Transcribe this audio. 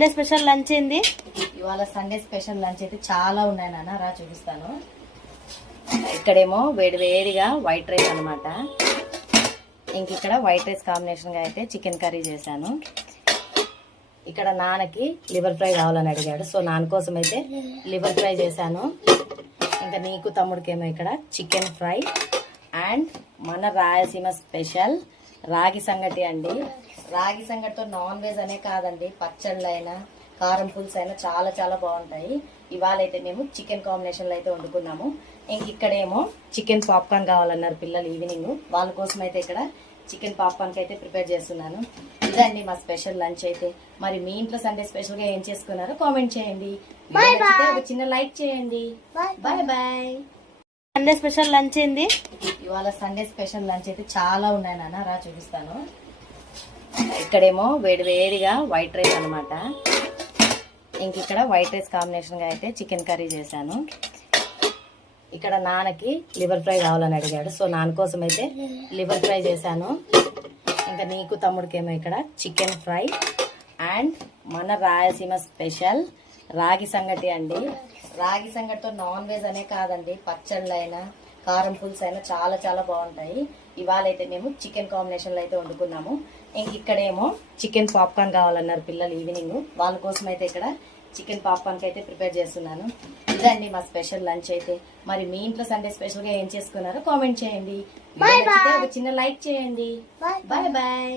Sunday special lunch ఏంది? ఇవాళ Sunday special lunch అయితే చాలా ఉన్నాయి నాన్న, రా చూపిస్తాను. ఇక్కడేమో వేడివేడిగా వైట్ రైస్ అనమాట. ఇంక ఇక్కడ వైట్ రైస్ కాంబినేషన్గా అయితే చికెన్ కర్రీ చేశాను. ఇక్కడ నాన్నకి లివర్ ఫ్రై కావాలని అడిగాడు, సో నాన్న కోసం అయితే లివర్ ఫ్రై చేశాను. ఇంకా నీకు తమ్ముడికేమో ఇక్కడ చికెన్ ఫ్రై అండ్ మన రాయలసీమ స్పెషల్ రాగి సంగటి అండి. రాగి సంగటితో నాన్ వెజ్ అనే కాదండి, పచ్చళ్ళు అయినా కారం పులుసు అయినా చాలా చాలా బాగుంటాయి. ఇవాళ అయితే మేము చికెన్ కాంబినేషన్లో అయితే వండుకున్నాము. ఇంక ఇక్కడేమో చికెన్ పాప్కార్న్ కావాలన్నారు పిల్లలు ఈవినింగ్, వాళ్ళ కోసం అయితే ఇక్కడ చికెన్ పాప్కార్న్ అయితే ప్రిపేర్ చేస్తున్నాను. ఇదండి మా స్పెషల్ లంచ్ అయితే. మరి మీ ఇంట్లో సండే స్పెషల్ గా ఏం చేసుకున్నారో కామెంట్ చేయండి, ఒక చిన్న లైక్ చేయండి. Bye bye. Sunday special lunch ఏంది? ఇవాళ సండే స్పెషల్ లంచ్ అయితే చాలా ఉన్నాయి నాన్న, రా చూపిస్తాను. ఇక్కడేమో వేడివేడిగా వైట్ రైస్ అనమాట. ఇంక ఇక్కడ వైట్ రైస్ కాంబినేషన్గా అయితే చికెన్ కర్రీ చేశాను. ఇక్కడ నాన్నకి లివర్ ఫ్రై కావాలని అడిగాడు, సో నాన్న కోసం అయితే లివర్ ఫ్రై చేశాను. ఇంకా నీకు తమ్ముడికేమో ఇక్కడ చికెన్ ఫ్రై అండ్ మన రాయలసీమ స్పెషల్ రాగి సంగటి అండి. రాగి సంగటితో నాన్ వెజ్ అనే కాదండి, పచ్చళ్ళు అయినా కారం పులుసు అయినా చాలా చాలా బాగుంటాయి. ఇవాళ అయితే మేము చికెన్ కాంబినేషన్లో అయితే వండుకున్నాము. ఇంక ఇక్కడేమో చికెన్ పాప్కార్న్ కావాలన్నారు పిల్లలు ఈవినింగ్, వాళ్ళ కోసం అయితే ఇక్కడ చికెన్ పాప్కార్న్ అయితే ప్రిపేర్ చేస్తున్నాను. ఇదండి మా స్పెషల్ లంచ్ అయితే. మరి మీ ఇంట్లో సండే స్పెషల్ గా ఏం చేసుకున్నారో కామెంట్ చేయండి, ఒక చిన్న లైక్ చేయండి. Bye bye.